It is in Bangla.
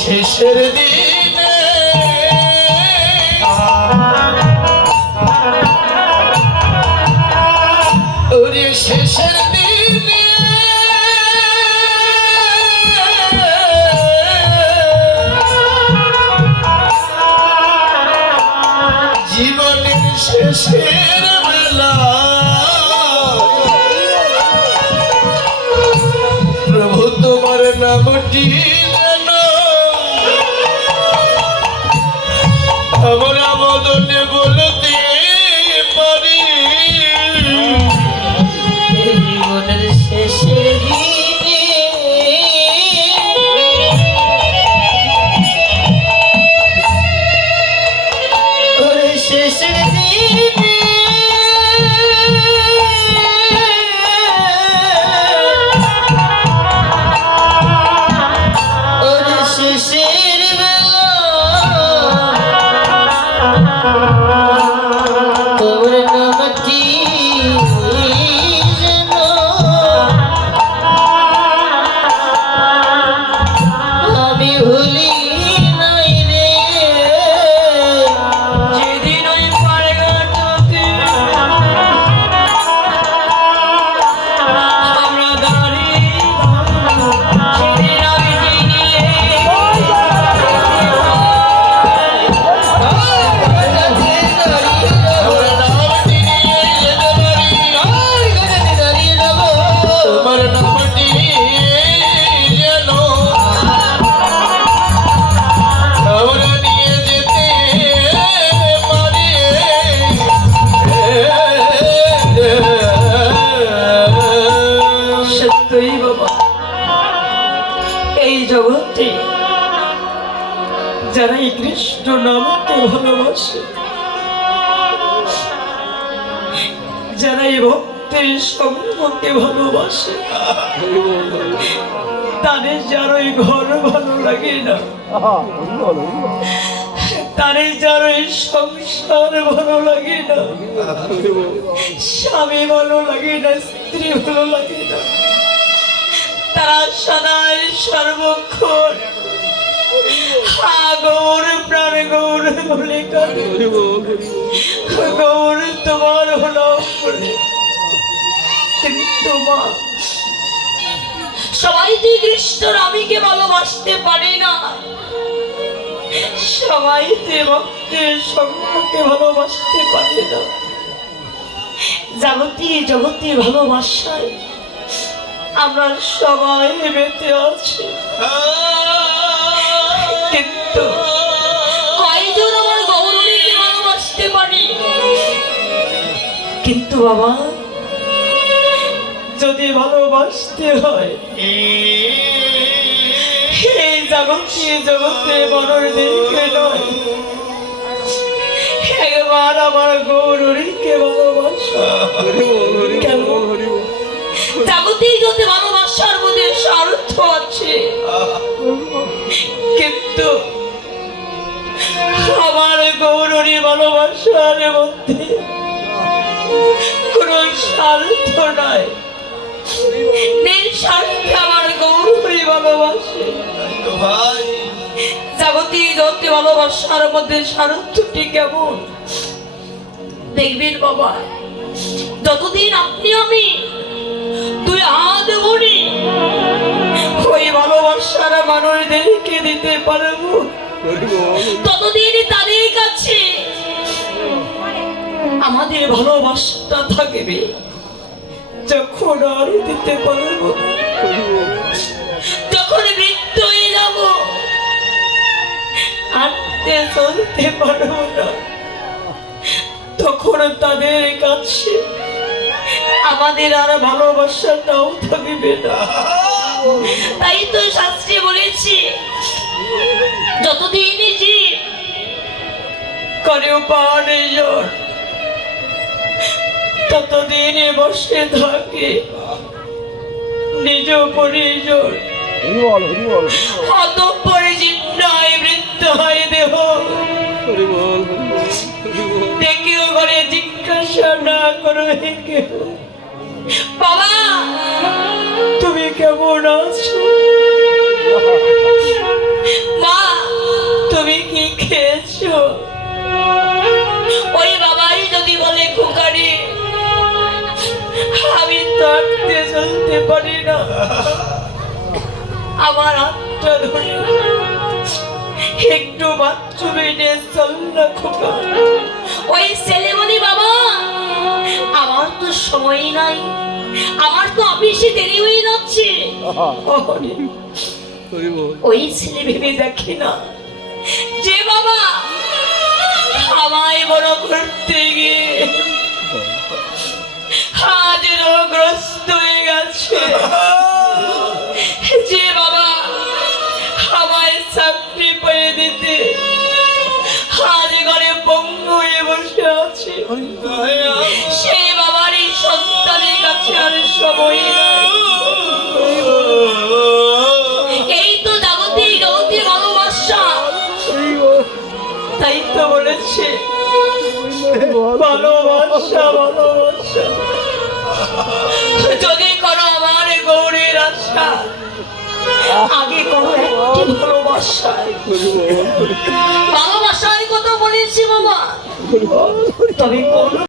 শেষের দিনে ওরে শেষের দিনে জীবনের শেষের বেলা প্রভু তোমার নামটি আমরা বদনে বলতে পারি জীবনের শেষের দিনে ওরে শেষের দিনে ওরে শেষের বেলা তোর নামটি যেন আমি ভুলি নাই রে যেদিন ওই পাড়ঘাটে আমরা দাঁড়িয়ে সেদিন আমি চিনিলে তোমার নামটি যেন আমরা নিয়ে যেতে পারি সত্যই বাবা এই জগতে যারা এই কৃষ্ণ নামকে ভালোবাসে যারা এই ভক্তের সঙ্গকে ভালোবাসে তাদের যার ওই ঘর ভালো লাগে না তাদের যার ওই সংসার ভালো লাগে না স্বামী ভালো লাগে না স্ত্রী ভালো লাগে না তারা সদাই সর্বক্ষণ গৌর প্রাণ গৌর বলে কাঁদে গৌর তোমার হলো বলে কিন্তু মা সবাই তো কৃষ্ণ রামীকে ভালোবাসতে পারে না সবাই তো ভক্তের সঙ্গকে ভালোবাসতে পারে না জগতে ভালোবাসায় আমরা সবাই বেঁচে আছি কিন্তু কয়জন আমার গৌরীকে ভালোবাসতে পারি কিন্তু বাবা যদি ভালোবাসতে হয় এই জগতে মনোরদিকে নয় একবার আমার গৌরীকে ভালোবাসা জগতেই যদি ভালোবাসার মধ্যে স্বার্থ আছে কিন্তু আমার গৌরী ভালোবাসার মধ্যে কোন স্বার্থ নাই নিঃস্বার্থে আমার গৌরী ভালোবাসে জগতেই যত ভালোবাসার মধ্যে স্বার্থটি কেমন দেখবেন বাবা যতদিন আপনি আমি তুই হাত ভরি ওই ভালোবাসার মানুষদেরকে দিতে পারবো ততদিন তাদের কাছে আমাদের ভালোবাসাটা থাকবে যখন আর দিতে পারবো যখন মৃত্যু হয়ে যাব হাঁটতে চলতে পারবো না তখন তাদের কাছে আমাদের আর ভালোবাসাটাও থাকবে না তাই তো শাস্ত্রে বলেছি যতদিন জীব করে পারে ততদিনে বসে থাকে নিজ পরিজন, অতঃপরে জীর্ণায় বৃদ্ধ হয় দেহ। দেখেও ঘরে জিজ্ঞাসা না করো হে কেহ, বাবা তুমি কেমন আছো? মা তুমি কি খেয়েছো? ওই বাবাই যদি বলে খোকারি আমি থাকতে চলতে পারি না, আমার হাতটা ধরে একটু বাথরুমে নিয়ে চল না খোকা। ওই ছেলে বলি বাবা আমার তো সময় নাই, আমার তো অফিসে দেরি হয়ে যাচ্ছে। ওই ছেলে ভেবে দেখে না যে বাবা আমায় বড় করতে গিয়ে আজ রোগগ্রস্ত হয়ে গেছে, যে বাবা আমায় চাকরি পেয়ে দিতে আজ ঘরে পঙ্গু হয়ে বসে আছে, সেই বাবার এই সন্তানের কাছে আর সময় নাই। এই তো জগতের ভালোবাসা, তাই তো বলেছে ভালোবাসা ভালোবাসা। যদি করো আমার গৌরীর আশা, আগে করো একটি ভালোবাসা। ভালোবাসার কথা বলেছি বাবা, তবে কোন